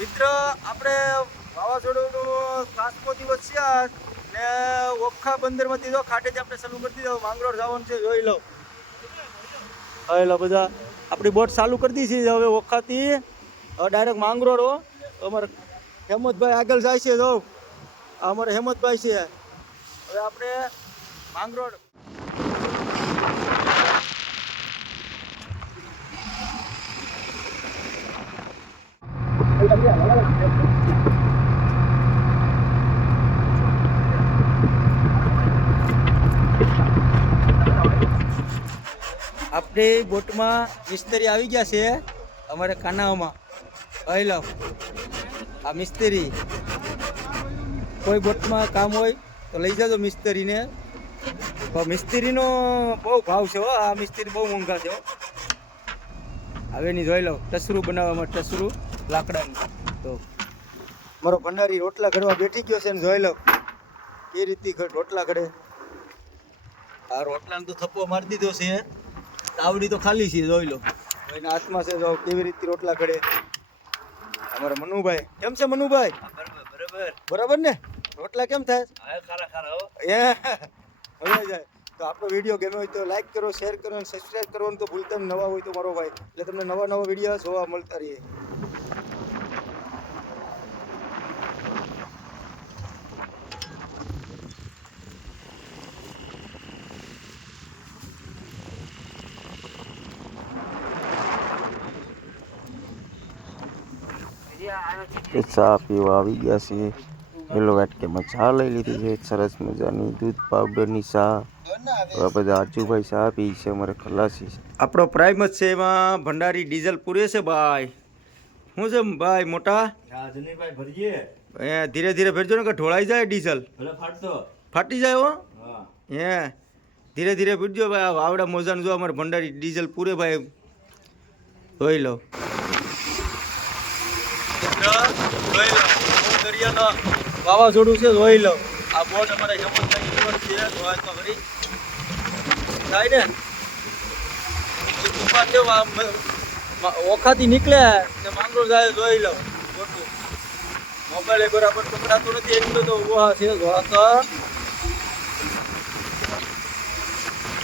મિત્ર, આપણે વાવાઝોડુંનો સાતમો દિવસ છે ને ઓખા બંદરમાંથી જો ખાટેથી આપણે ચાલુ કરી દીધો માંગરોળ જવાનું છે, જોઈ લો. જોઈ લો બધા, આપણી બોટ ચાલુ કરી દીધી છે હવે ઓખાથી. ડાયરેક્ટ માંગરોળ અમારે હેમંતભાઈ આગળ જાય છે, જો. અમારે હેમંતભાઈ છે. હવે આપણે માંગરોળ આપણે બોટમાં મિસ્ત્રી આવી ગયા છે અમારે કાનાઓમાં અહીં લો આ મિસ્ત્રી. કોઈ બોટમાં કામ હોય તો લઈ જાજો મિસ્ત્રીને. મિસ્ત્રીનો બહુ ભાવ છે હો. આ મિસ્ત્રી બહુ મોંઘા છે હો. હવે ની જોઈ લો, ટસરું બનાવવામાં ટસરું. લાકડાનું તો મારો ભંડારી રોટલા ઘડવા બેઠી ગયો છે ને જોઈ લો. એ રીતે રોટલા ઘડે? આ રોટલાને તો થપ્પો મારી દીધો છે. તાવડી તો ખાલી છે જોઈ લો. એના હાથમાં છે જો કેવી રીતે રોટલા ઘડે. અમારા મનુભાઈ. કેમ છે મનુભાઈ? બરાબર બરાબર. ને? રોટલા કેમ થાય? ખારા ખારા હો. એ મજા જાય. તો આપણો વીડિયો ગમે હોય તો લાઈક કરો શેર કરો અને સબસ્ક્રાઈબ કરવાનું તો ભૂલતા નવા હોય તો મારો ભાઈ. એટલે તમને નવા નવા વીડિયો જોવા મળતા રહીએ. કે ચા પીવા આવી ગયા છીએ. પેલો વાટકેમાં ચા લઈ લીધી છે. સરસ મજાની દૂધ પાવડરની ચા. બધા આજુભાઈ ચા પી છે. અમારે ખલાસી છે. આપણો પ્રાઇમ જ છે એમાં. ભંડારી ડીઝલ પૂરે છે ભાઈ. શું છે ભાઈ મોટા? ભરીએ? એ ધીરે ધીરે ભરજો ને કે ઢોળાઈ જાય ડીઝલ. ફાટી જાય હો. હા. ધીરે ધીરે ભરજો ભાઈ. આ વાવડા મોજાનું જો અમારે ભંડારી ડીઝલ પૂરે ભાઈ. જોઈ લો. જોઈ લો દરિયાનો વાવાઝોડું છે, જોઈ લો. આ બોટ અમારે હેમંતભાઈ ઉપર છે, જોવા તો ખરી. થાય ને? એ તુફાન છે ઓખાથી નીકળે ને માંગરોળ જાય, જોઈ લો. બોટું મોબાઈલ બરાબર પકડાતો નથી એટલું તો ઊભો છે, જોવા તો.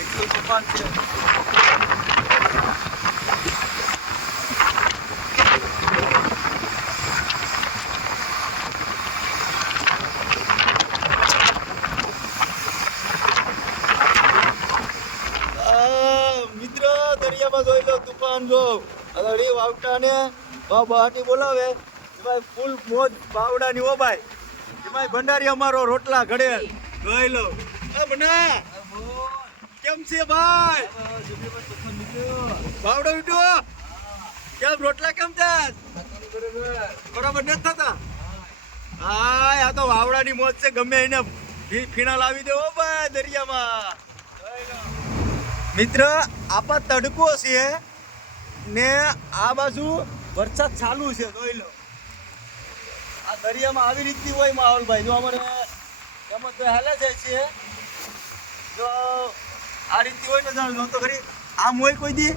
એટલું તુફાન છે આ મિત્ર દરિયામાં તુફાન જો અરે વાવટા ને બહાટી બોલાવે. ભાઈ ફૂલ મોજ બાવડાની ઓ ભાઈ. ભાઈ ભંડારી અમારો રોટલા ઘડે. જોઈ લો. એ બના કેમ છે ભાઈ? બાવડો ઉઠો કેમ રોટલા કેમ થાય બરાબર નથી થતા? હા આ તો વાવડાની મોજ છે. ગમે એને ફીણા લાવી દેવો ભાઈ દરિયામાં. મિત્ર, આપા તડકો છે. ને આ બાજુ વરસાદ ચાલુ છે, જોઈ લો. આ દરિયામાં આવી રીતની હોય માહોલ ભાઈ જો અમારે તો હાલે જાય છે જો આ રીતની હોય ને જાણ તો ખરી. આમ હોય કોઈ દી?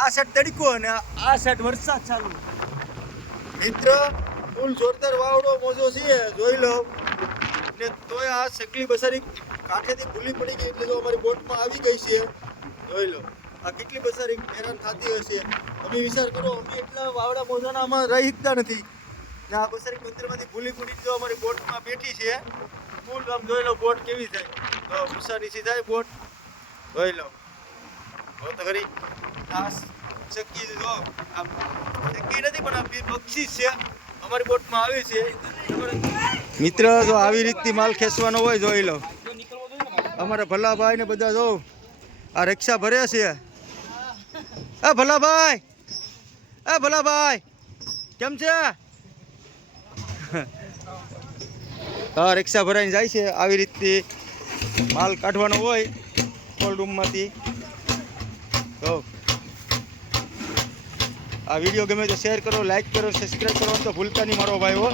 આ સાઈડ તડકો અને આ સાઈડ વરસાદ ચાલુ. મિત્ર, ફૂલ જોરદાર વાવડો મોજો છે, જોઈ લો. ને તોય આ સકલી બસારી કાંઠેથી ભૂલી પડી ગઈ, એટલે જો અમારી બોટમાં આવી ગઈ છે, જોઈ લો. આ કેટલી બસારી હેરાન થતી હશે અમે વિચાર કરો, અમે એટલા વાવડા મોજાના આમાં રહી શકતા નથી. ને આ બસારી મંદિરમાંથી ભૂલી ભૂલી જો અમારી બોટમાં બેઠી છે. ફૂલ આમ જોઈ લો બોટ કેવી થાય. તો ગુસ્સા નીચી થાય બોટ. જોઈ લો. હો તો ખરી. આ ચક્કી જો. આ ચક્કી નથી, પણ આ બક્ષીસ છે. અમારી બોટમાં આવી છે. મિત્ર, જો આવી રીતથી માલ ખેંચવાનો હોય, જોઈ લો. અમારા ભલાભાઈ ને બધા જો આ રિક્ષા ભરે છે. એ ભલાભાઈ એ ભલાભાઈ, કેમ છે? હા, રિક્ષા ભરાઈને જાય છે. આવી રીતથી માલ કાઢવાનો હોય કોલ્ડ રૂમમાંથી તો આ વીડિયો ગમે તો શેર કરો લાઈક કરો સબસ્ક્રાઈબ કરવાનું તો ભૂલતા નહીં મારો ભાઈ હો.